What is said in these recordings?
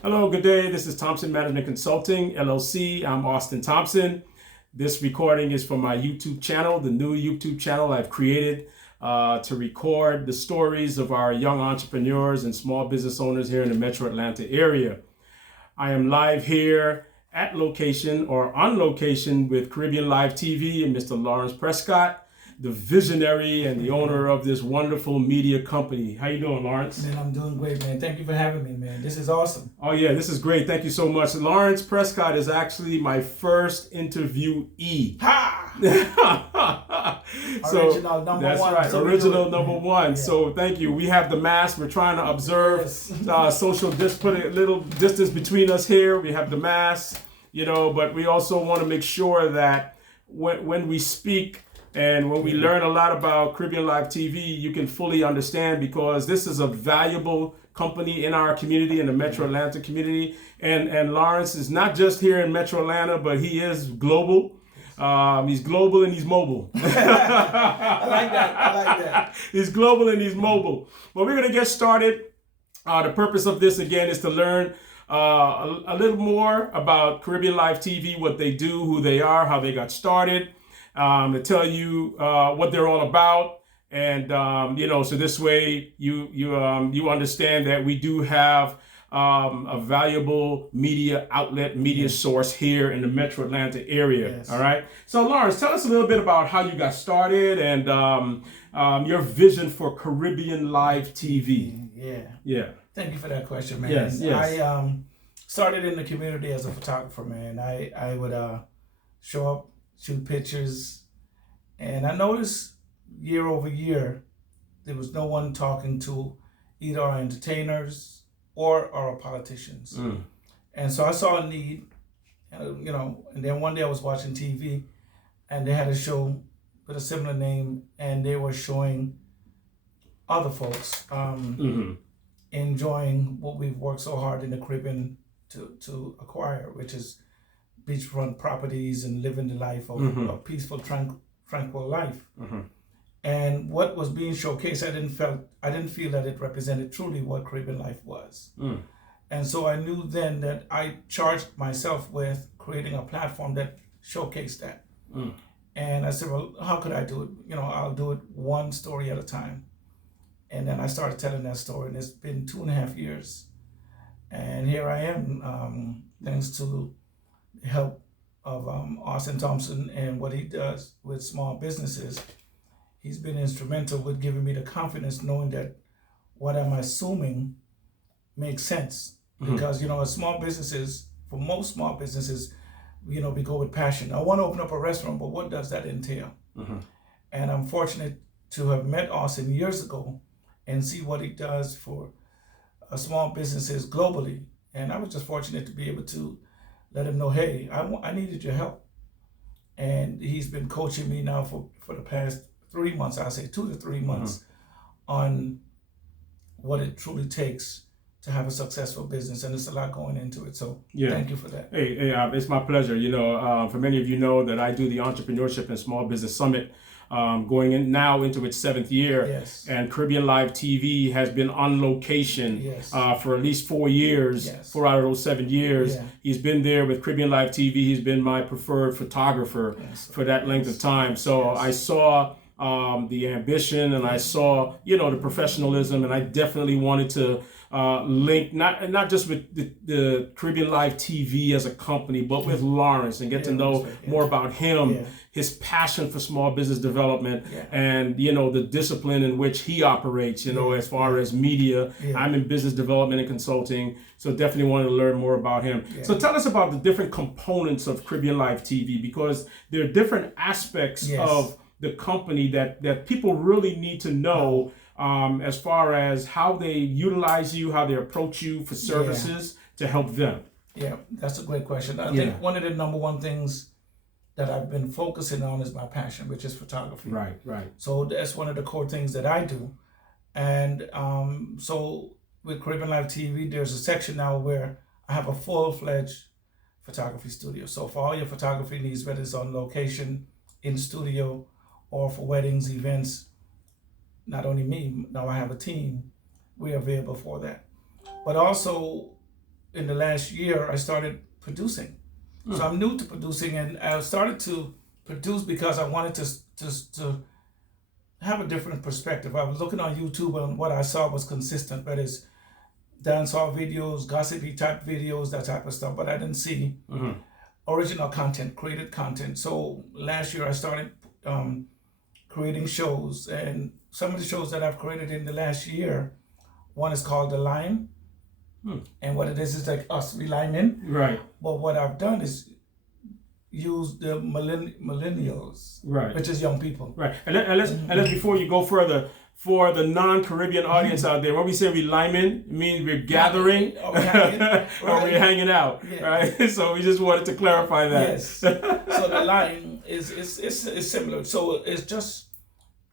Hello, good day. This is Thompson Management Consulting, LLC. I'm Austin Thompson. This recording is for my YouTube channel, the new YouTube channel I've created to record the stories of our young entrepreneurs and small business owners here in the Metro Atlanta area. I am live here at location or on location with Caribbean Live TV and Mr. Lawrence Prescott, the visionary and the owner of this wonderful media company. How you doing, Lawrence? Man, I'm doing great, man. Thank you for having me, man. This is awesome. Oh yeah, this is great. Thank you so much. Lawrence Prescott is actually my first interviewee. Ha! So original number that's one. right, So original number one. Yeah. So thank you. We have the mask. We're trying to observe social put a little distance between us here. We have the mask, but we also want to make sure that when we speak and when we learn a lot about Caribbean Live TV, you can fully understand, because this is a valuable company in our community, in the Metro Atlanta community. And Lawrence is not just here in Metro Atlanta, but he is global. He's global and he's mobile. I like that. He's global and he's mobile. Well, we're going to get started. The purpose of this, again, is to learn a little more about Caribbean Live TV, what they do, who they are, how they got started. To tell you what they're all about, and so this way you understand that we do have a valuable media outlet, media source here in the Metro Atlanta area. Yes. All right. So Lawrence, tell us a little bit about how you got started and your vision for Caribbean Live TV. Yeah. Thank you for that question, man. Yes. I started in the community as a photographer, man. I would show up, shoot pictures, and I noticed year over year there was no one talking to either our entertainers or our politicians. And so I saw a need, and then one day I was watching TV and they had a show with a similar name, and they were showing other folks enjoying what we've worked so hard in the Caribbean to acquire, which is beachfront properties and living the life of a peaceful, tranquil life. And what was being showcased, I didn't feel that it represented truly what Caribbean life was. And so I knew then that I charged myself with creating a platform that showcased that. And I said, well, how could I do it? I'll do it one story at a time. And then I started telling that story, and it's been 2.5 years. And here I am, thanks to help of Austin Thompson and what he does with small businesses. He's been instrumental with giving me the confidence, knowing that what I'm assuming makes sense. Because, as small businesses, for most small businesses, we go with passion. I want to open up a restaurant, but what does that entail? And I'm fortunate to have met Austin years ago and see what he does for small businesses globally. And I was just fortunate to be able to let him know, hey, I needed your help. And he's been coaching me now for the past 3 months, I'll say 2 to 3 months, on what it truly takes to have a successful business. And there's a lot going into it. So thank you for that. Hey, it's my pleasure. For many of you know that I do the Entrepreneurship and Small Business Summit, going in now into its 7th year. Yes. And Caribbean Live TV has been on location for at least 4 years. Yes. 4 out of those 7 years. Yeah. He's been there with Caribbean Live TV. He's been my preferred photographer for that length of time. So I saw the ambition, and I saw the professionalism, and I definitely wanted to link not just with the Caribbean Live TV as a company, but with Lawrence, and get to know more about him, his passion for small business development, and the discipline in which he operates, as far as media. I'm in business development and consulting, so definitely wanted to learn more about him. So tell us about the different components of Caribbean Live TV, because there are different aspects of the company that people really need to know, as far as how they utilize you, how they approach you for services to help them. Yeah, that's a great question. I think one of the number one things that I've been focusing on is my passion, which is photography. Right. So that's one of the core things that I do. And so with Caribbean Live TV, there's a section now where I have a full-fledged photography studio. So for all your photography needs, whether it's on location, in studio, or for weddings, events, not only me, now I have a team, we're available for that. But also, in the last year, I started producing. So I'm new to producing, and I started to produce because I wanted to have a different perspective. I was looking on YouTube, and what I saw was consistent, but it's dancehall videos, gossipy type videos, that type of stuff. But I didn't see original content, created content. So last year I started creating shows, and some of the shows that I've created in the last year, one is called The Line, and what it is like us relying. Right. But what I've done is use the millennials, Right. which is young people. Right. And let's before you go further, for the non-Caribbean audience out there, when we say relinement, it means we're gathering or we're hanging out, right? So we just wanted to clarify that. Yes. So The Line is similar. So it's just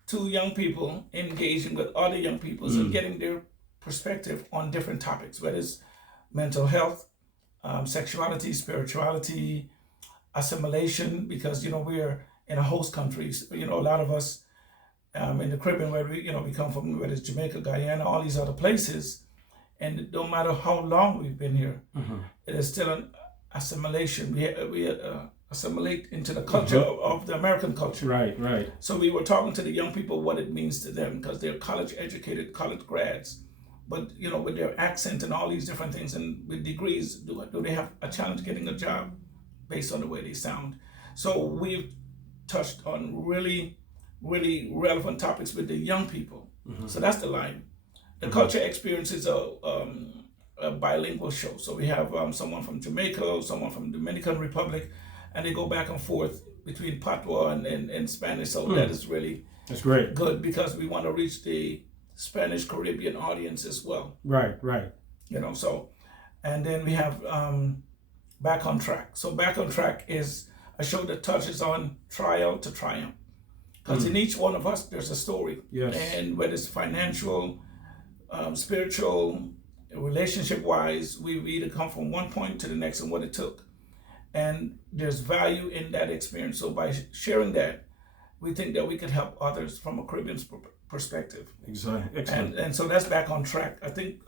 two young people engaging with other young people and getting their perspective on different topics, whether it's mental health, sexuality, spirituality, assimilation, because we're in a host country. A lot of us in the Caribbean, where we come from, whether it's Jamaica, Guyana, all these other places, and no matter how long we've been here, it is still an assimilation. We assimilate into the culture of the American culture. Right, right. So we were talking to the young people what it means to them, because they're college-educated, college grads, but with their accent and all these different things, and with degrees, do they have a challenge getting a job based on the way they sound? So we've touched on really relevant topics with the young people. So that's The Line. The Culture Experience is a bilingual show. So we have someone from Jamaica, someone from Dominican Republic, and they go back and forth between Patois and Spanish. So that is that's great. Good, because we want to reach the Spanish Caribbean audience as well. Right, right. So, and then we have Back on Track. So Back on Track is a show that touches on trial to triumph. Because in each one of us, there's a story. Yes. And whether it's financial, spiritual, relationship-wise, we've either come from one point to the next and what it took. And there's value in that experience. So by sharing that, we think that we could help others from a Caribbean perspective. Exactly. Excellent. And so that's Back on Track. I think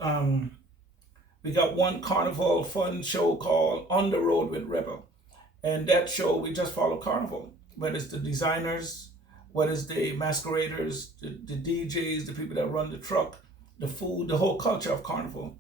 we got one Carnival fun show called On the Road with Rebel. And that show, we just follow Carnival. Whether it's the designers, whether it's the masqueraders, the DJs, the people that run the truck, the food, the whole culture of Carnival.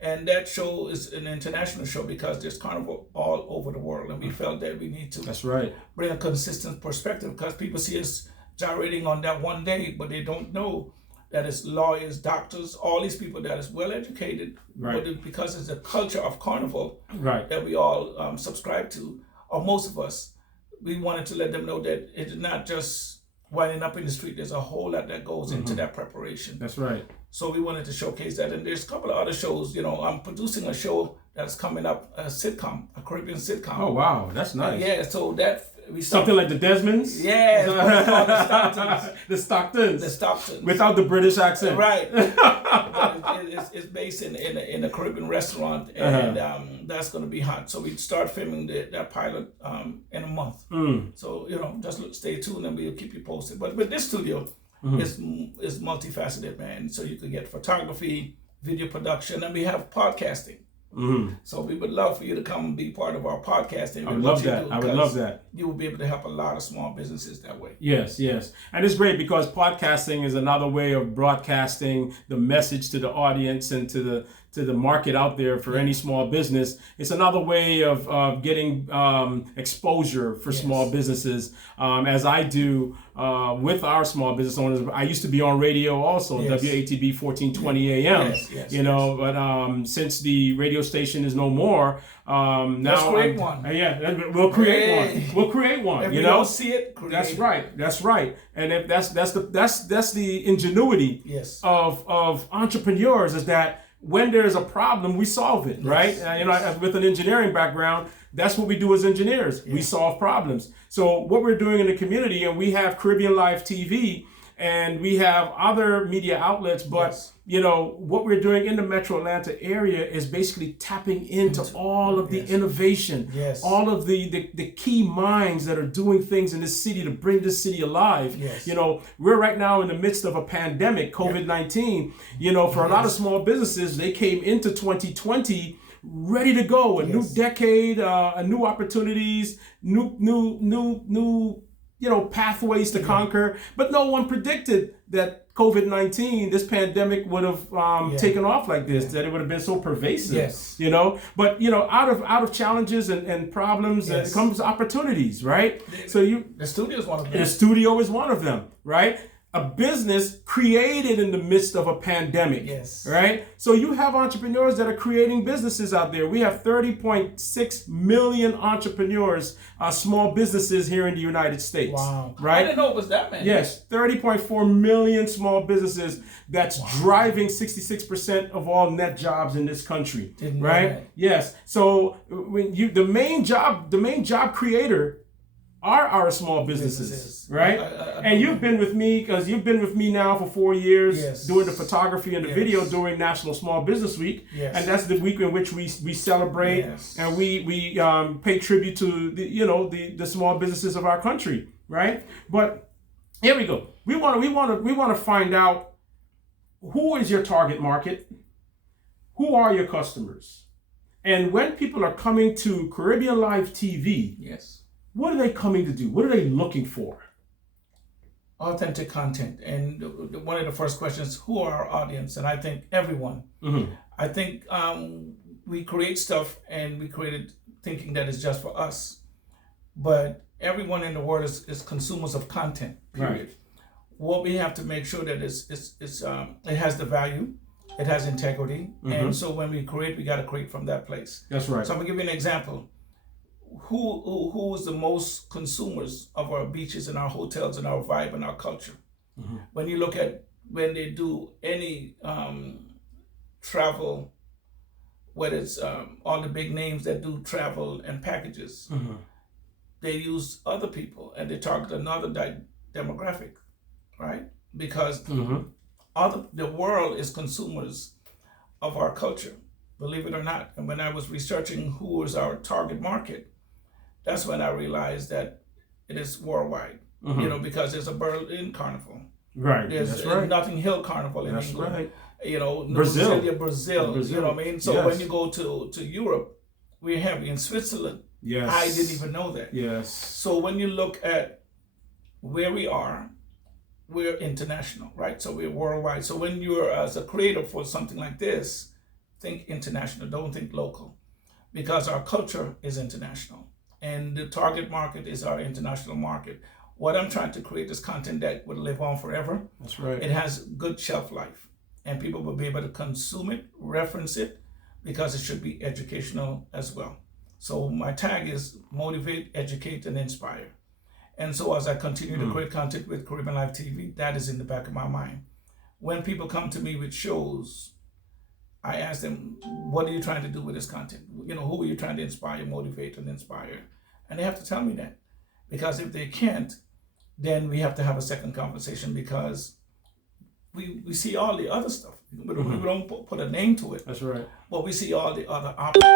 And that show is an international show because there's Carnival all over the world. And we felt that we need to bring a consistent perspective, because people see us gyrating on that one day, but they don't know that it's lawyers, doctors, all these people that is well educated, but because it's a culture of Carnival that we all subscribe to, or most of us, we wanted to let them know that it's not just winding up in the street. There's a whole lot that goes into that preparation. That's right. So we wanted to showcase that. And there's a couple of other shows. I'm producing a show that's coming up, a sitcom, a Caribbean sitcom. Oh, wow. That's nice. So that... Something like the Desmonds? Yeah, it's called the Stocktons. The Stocktons. The Stocktons. Without the British accent. Right. It's based in a Caribbean restaurant, and that's going to be hot. So we start filming that pilot in a month. So, just stay tuned and we'll keep you posted. But with this studio, it's multifaceted, man. So you can get photography, video production, and we have podcasting. So we would love for you to come and be part of our podcasting. I would love that. I would love that. You will be able to help a lot of small businesses that way. Yes, yes. And it's great because podcasting is another way of broadcasting the message to the audience and to the market out there for any small business. It's another way of getting exposure for small businesses, as I do with our small business owners. I used to be on radio also, WATB 1420 AM, but since the radio station is no more, now let's create one. We'll create one. We'll create one. If you don't see it, create That's right. That's right. And if that's the ingenuity of entrepreneurs, is that when there's a problem, we solve it, right? With an engineering background, that's what we do as engineers. We solve problems. So what we're doing in the community, and we have Caribbean Live TV, and we have other media outlets, but what we're doing in the Metro Atlanta area is basically tapping into all of the innovation, all of the key minds that are doing things in this city to bring this city alive. We're right now in the midst of a pandemic, COVID-19. For a lot of small businesses, they came into 2020 ready to go. A new Yes. decade, new opportunities, new pathways to conquer. But no one predicted that COVID-19, this pandemic, would have taken off like this. That it would have been so pervasive. Yes. But out of challenges and problems, comes opportunities, right? The studio is one of them. The studio is one of them, right? A business created in the midst of a pandemic, Yes. right? So you have entrepreneurs that are creating businesses out there. We have 30.6 million entrepreneurs, small businesses here in the United States. Wow. Right? I didn't know it was that many. Yes, 30.4 million small businesses. That's driving 66% of all net jobs in this country. Didn't know right? that. Yes. So when the main job creator are our small businesses, right? And you've been with me because you've been with me now for 4 years, Yes. doing the photography and the Yes. video during National Small Business Week, Yes. and that's the week in which we celebrate Yes. and we pay tribute to the small businesses of our country, right? But here we go. We want to find out who is your target market, who are your customers, and when people are coming to Caribbean Live TV. Yes. What are they coming to do? What are they looking for? Authentic content. And one of the first questions, who are our audience? And I think everyone. Mm-hmm. I think we create stuff and we create it thinking that it's just for us. But everyone in the world is consumers of content, period. Right. What we have to make sure that it has the value, it has integrity. Mm-hmm. And so when we create, we got to create from that place. That's right. So I'm going to give you an example. Who is the most consumers of our beaches and our hotels and our vibe and our culture? Mm-hmm. When you look at when they do any travel, whether it's all the big names that do travel and packages, Mm-hmm. they use other people and they target another demographic, right? Because Mm-hmm. the world is consumers of our culture, believe it or not. And when I was researching who is our target market, that's when I realized that it is worldwide. Mm-hmm. Because there's a Berlin Carnival. Right. There's That's a right. Notting Hill Carnival in That's England. right. Brazil. Brazil. You know what I mean? So Yes. when you go to Europe, we have in Switzerland. Yes. I didn't even know that. Yes. So when you look at where we are, we're international, right? So we're worldwide. So when you're as a creator for something like this, think international, don't think local, because our culture is international and the target market is our international market. What I'm trying to create is content that would live on forever. That's right. It has good shelf life and people will be able to consume it, reference it, because it should be educational as well. So my tag is motivate, educate, and inspire. And so as I continue to create content with Caribbean Live TV, that is in the back of my mind. When people come to me with shows, I ask them, what are you trying to do with this content? Who are you trying to inspire, motivate, and inspire? And they have to tell me that. Because if they can't, then we have to have a second conversation, because we see all the other stuff. We don't put a name to it. That's right. But we see all the other options. And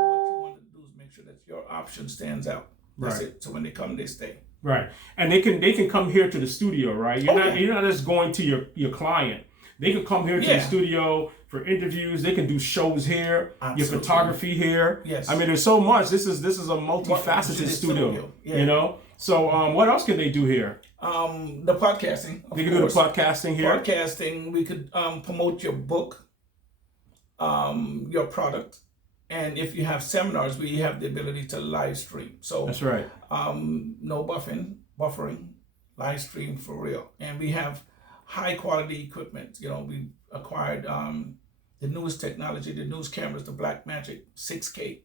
what you want to do is make sure that your option stands out. That's Right. it. So when they come, they stay. Right. And they can come here to the studio, right? You're Okay. not just going to your client. They can come here to the studio for interviews. They can do shows here. Absolutely. Your photography here. Yes. I mean, there's so much. This is a multifaceted studio. Yeah. So what else can they do here? The podcasting. They can do the podcasting here. Podcasting. We could promote your book, your product, and if you have seminars, we have the ability to live stream. So That's right. no buffering, live stream for real, and we have high quality equipment. We acquired the newest technology, the newest cameras, the Blackmagic 6K.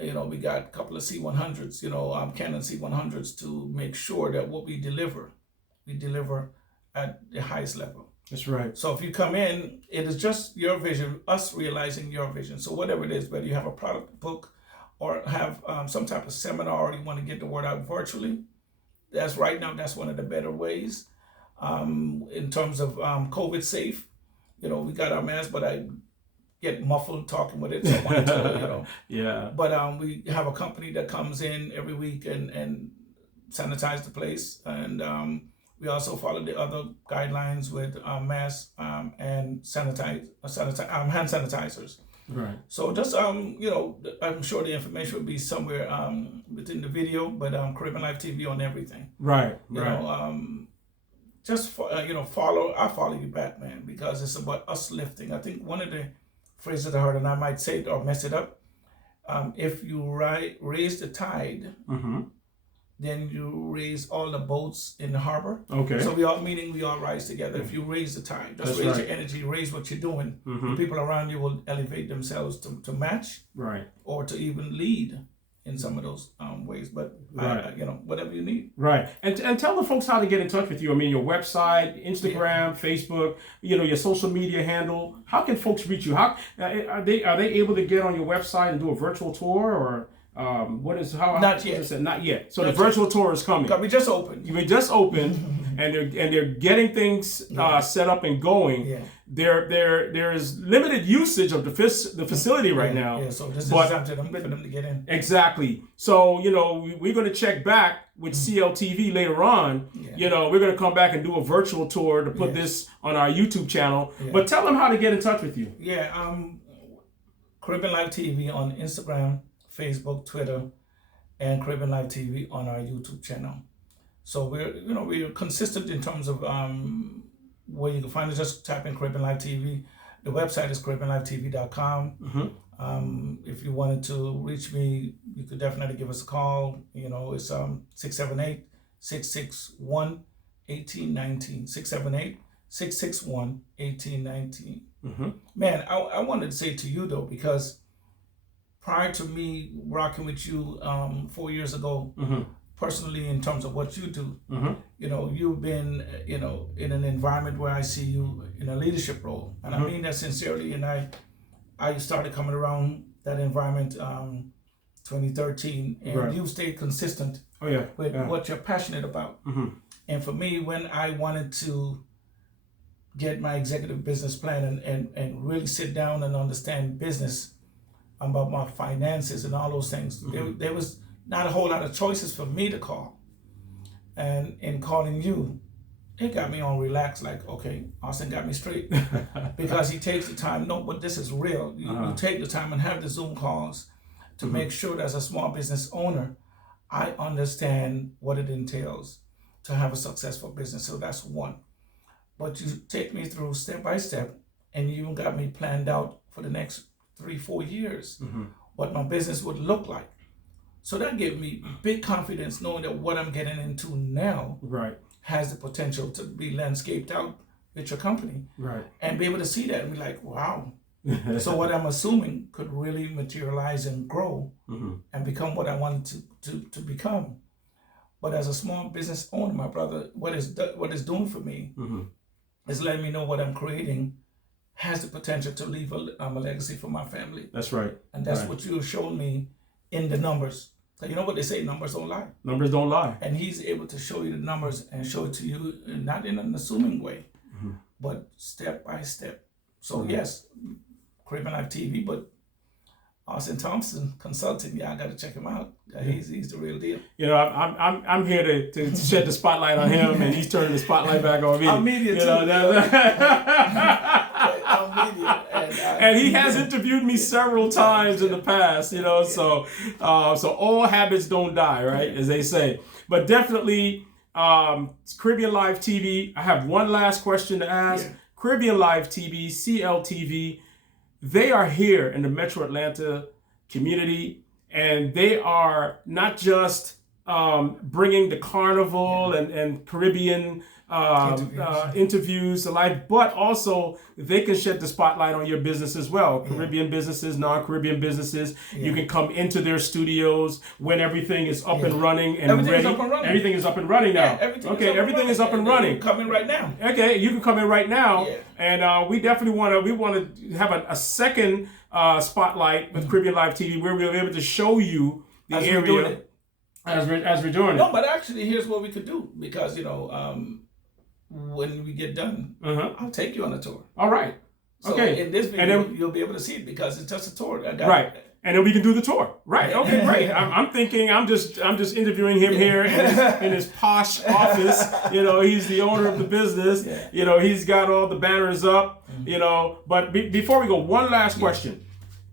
We got a couple of C100s, Canon C100s, to make sure that what we deliver at the highest level. That's right. So if you come in, it is just your vision, us realizing your vision. So whatever it is, whether you have a product book or have some type of seminar, or you want to get the word out virtually, that's one of the better ways. In terms of COVID safe, we got our mask, but I get muffled talking with it. So I wanted to, Yeah. But we have a company that comes in every week and sanitize the place. And we also follow the other guidelines with masks and hand sanitizers. Right. So just I'm sure the information will be somewhere within the video, but Caribbean Life TV on everything. Right. You know, just follow. I follow you back, man, because it's about us lifting. I think one of the phrases I heard, and I might say it or mess it up. If you raise the tide, then you raise all the boats in the harbor. Okay. So we all rise together. If you raise the tide, just raise your energy, raise what you're doing. The people around you will elevate themselves to match, right, or to even lead in some of those ways. But whatever you need. Right. And tell the folks how to get in touch with you. I mean, your website, Instagram, Facebook, your social media handle. How can folks reach you? How are they able to get on your website and do a virtual tour, or not yet? Not yet. So the virtual tour is coming. We just opened. We just opened, and they're getting things set up and going. Yeah. There is limited usage of the facility right now. Yeah. So this is time for them to get in. Exactly. So we're going to check back with CLTV later on. Yeah. We're going to come back and do a virtual tour to put this on our YouTube channel. Yeah. But tell them how to get in touch with you. Yeah. Caribbean Life TV on Instagram, Facebook, Twitter, and Caribbean Life TV on our YouTube channel. So we're consistent in terms of where you can find it. Just type in Caribbean Life TV. The website is CaribbeanLifeTV.com. If you wanted to reach me, you could definitely give us a call. It's 678-661-1819. 678-661-1819. Man, I wanted to say to you though, because prior to me rocking with you 4 years ago, personally, in terms of what you do, you've been, in an environment where I see you in a leadership role. And I mean that sincerely. And I started coming around that environment 2013, and you've stayed consistent with what you're passionate about. And for me, when I wanted to get my executive business plan and really sit down and understand business, about my finances and all those things, there was not a whole lot of choices for me to call. And in calling you, it got me on relax, like, okay, Austin got me straight. Because he takes the time, no, but this is real. You take the time and have the Zoom calls to make sure that as a small business owner, I understand what it entails to have a successful business. So that's one. But you take me through step by step, and you even got me planned out for the next 3-4 years, what my business would look like. So that gave me big confidence, knowing that what I'm getting into now has the potential to be landscaped out with your company, and be able to see that and be like, wow. So what I'm assuming could really materialize and grow and become what I wanted to become. But as a small business owner, my brother, what it's doing for me is letting me know what I'm creating has the potential to leave a legacy for my family. That's right. And that's what you have shown me in the numbers. So you know what they say, numbers don't lie. Numbers don't lie. And he's able to show you the numbers and show it to you, not in an assuming way, but step by step. So yes, Caribbean Life TV, but Austin Thompson Consulting, I got to check him out. He's the real deal. I'm here to shed the spotlight on him, and he's turning the spotlight back on me. I'm media too. I'm media, and he has interviewed me several times in the past. So all habits don't die, right, as they say. But definitely, Caribbean Life TV. I have one last question to ask. Yeah. Caribbean Life TV, CLTV. They are here in the Metro Atlanta community, and they are not just bringing the carnival and Caribbean interviews to life, but also they can shed the spotlight on your business as well. Caribbean businesses, non-Caribbean businesses. You can come into their studios when everything is up and running and ready. Everything is up and running now. Everything is up and running. Come in right now. Okay, you can come in right now, and we definitely want to have a second spotlight with Caribbean Life TV, where we'll be able to show you the area as we're doing it. No, but actually, here's what we could do, because when we get done, I'll take you on a tour. All right. So in this video, you'll be able to see it, because it's just a tour. And then we can do the tour. Right. Okay. Great. I'm thinking I'm just interviewing him here in his posh office. He's the owner of the business. He's got all the banners up. But before we go, one last question.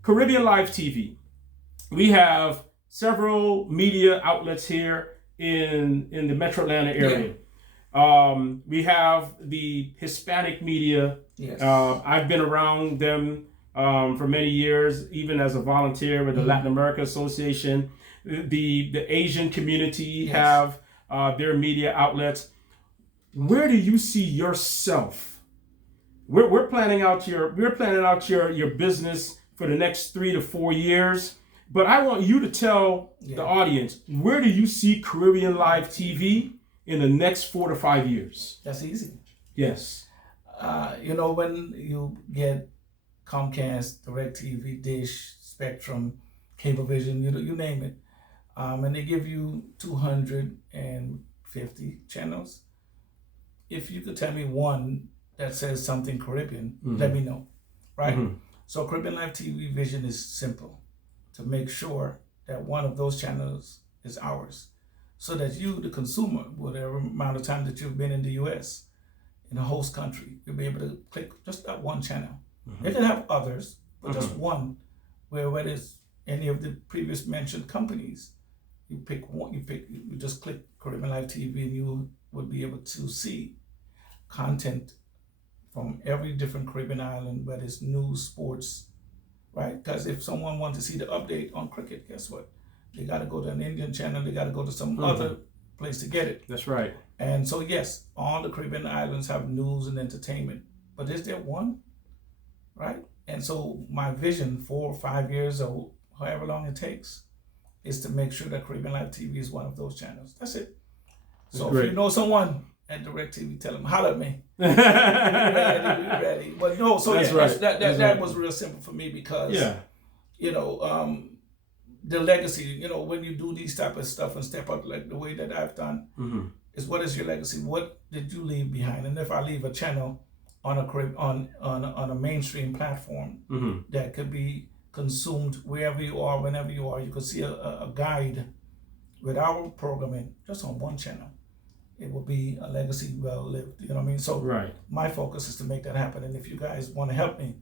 Caribbean Live TV. We have several media outlets here in the Metro Atlanta area. We have the Hispanic media. Yes. I've been around them for many years, even as a volunteer with the Latin America Association. The Asian community have their media outlets. Where do you see yourself? We're planning out your business for the next 3 to 4 years. But I want you to tell the audience, where do you see Caribbean Live TV in the next 4 to 5 years? That's easy. Yes. When you get Comcast, DirecTV, Dish, Spectrum, Cablevision, you name it, and they give you 250 channels. If you could tell me one that says something Caribbean, let me know, right? So Caribbean Live TV vision is simple, to make sure that one of those channels is ours, so that you, the consumer, whatever amount of time that you've been in the U.S., in a host country, you'll be able to click just that one channel. They can have others, but just one, where it's any of the previous mentioned companies, you pick one, you just click Caribbean Live TV, and you would be able to see content from every different Caribbean island, whether it's news, sports, right? Because if someone wants to see the update on cricket, guess what? They got to go to an Indian channel. They got to go to some other place to get it. That's right. And so, yes, all the Caribbean islands have news and entertainment. But is there one? Right? And so my vision, 4 or 5 years or however long it takes, is to make sure that Caribbean Live TV is one of those channels. That's it. So if you know someone at DirecTV, tell them, holler at me. We're ready. But no, so that's that was real simple for me, because the legacy, when you do these type of stuff and step up like the way that I've done, is what is your legacy? What did you leave behind? And if I leave a channel on a mainstream platform that could be consumed wherever you are, whenever you are, you could see a guide with our programming just on one channel. It will be a legacy well lived. You know what I mean? So my focus is to make that happen. And if you guys want to help me,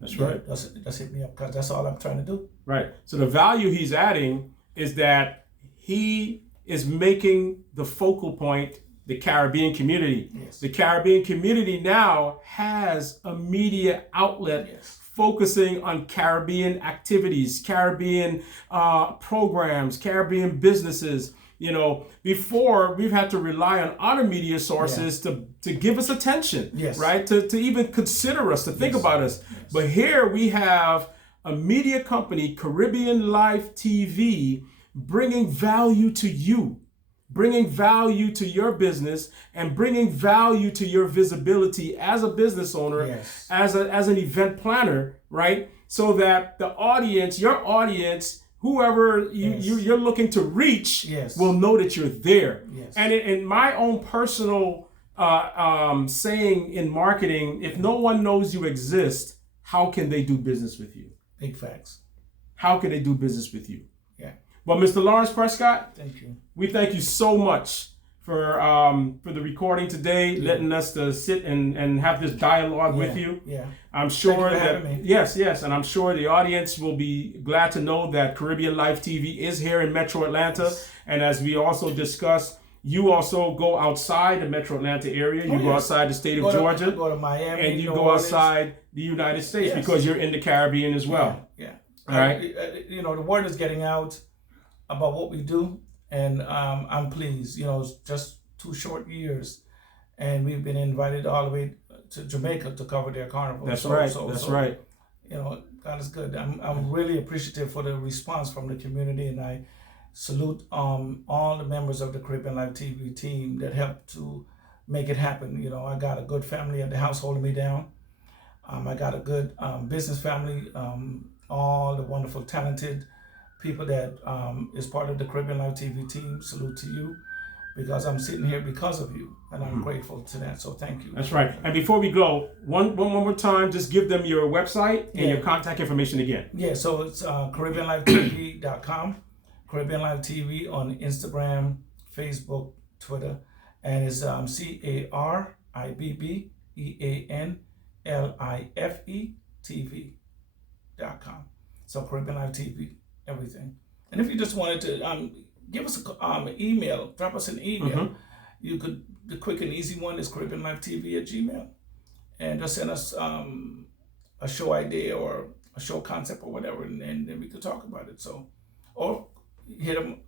that's right. Just hit me up, because that's all I'm trying to do. Right. So the value he's adding is that he is making the focal point the Caribbean community. Yes. The Caribbean community now has a media outlet focusing on Caribbean activities, Caribbean programs, Caribbean businesses. Before we've had to rely on other media sources to give us attention, right? To even consider us, to think about us. But here we have a media company, Caribbean Live TV, bringing value to you, bringing value to your business, and bringing value to your visibility as a business owner, as an event planner, right? So that the audience, your audience, whoever you're looking to reach will know that you're there. And in my own personal saying in marketing, if no one knows you exist, how can they do business with you? Big facts. How can they do business with you? Yeah. Well, Mr. Lawrence Prescott, thank you. We thank you so much for the recording today, letting us to sit and have this dialogue with you. Yeah. I'm sure yes, and I'm sure the audience will be glad to know that Caribbean Live TV is here in Metro Atlanta. And as we also discussed, you also go outside the Metro Atlanta area. You go outside the state of Georgia. Go to Miami. And you go outside the United States because you're in the Caribbean as well. Yeah. All right. The word is getting out about what we do. And I'm pleased. It's just 2 short years. And we've been invited all the way to Jamaica to cover their carnival. That's right. God is good. I'm really appreciative for the response from the community, and I salute all the members of the Caribbean Live TV team that helped to make it happen. I got a good family at the house holding me down. I got a good business family, all the wonderful, talented people that is part of the Caribbean Live TV team. Salute to you, because I'm sitting here because of you, and I'm grateful to that. So thank you. That's right. And before we go, one more time, just give them your website and your contact information again. Yeah, so it's CaribbeanLiveTV.com, Caribbean Live TV on Instagram, Facebook, Twitter, and it's CaribbeanLive TV.com. So Caribbean Live TV, everything. And if you just wanted to give us an email, drop us an email. You could, the quick and easy one is CaribbeanLiveTV@gmail. And just send us a show idea or a show concept or whatever, and then we could talk about it. So, or hit him,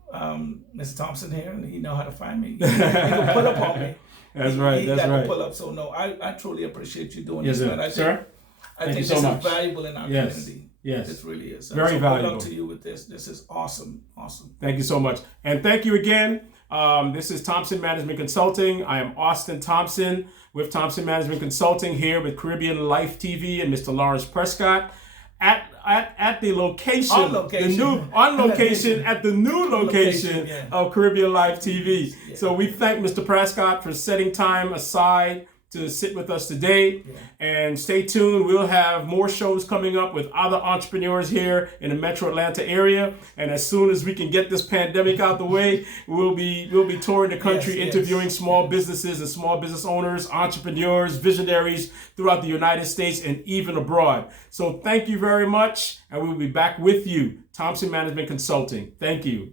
Mr. Thompson here, and he know how to find me. He can pull up on me. That's right. He got to pull up. So no, I truly appreciate you doing this, man. I think this is valuable in our community. Yes, this really is. Very valuable. Good luck to you with this. This is awesome. Thank you so much, and thank you again. This is Thompson Management Consulting. I am Austin Thompson with Thompson Management Consulting here with Caribbean Life TV and Mr. Lawrence Prescott at the location, on location at the new location of Caribbean Life TV. Yeah. So we thank Mr. Prescott for setting time aside to sit with us today. And stay tuned. We'll have more shows coming up with other entrepreneurs here in the Metro Atlanta area. And as soon as we can get this pandemic out the way, we'll be touring the country, interviewing small businesses and small business owners, entrepreneurs, visionaries throughout the United States and even abroad. So thank you very much. And we'll be back with you. Thompson Management Consulting. Thank you.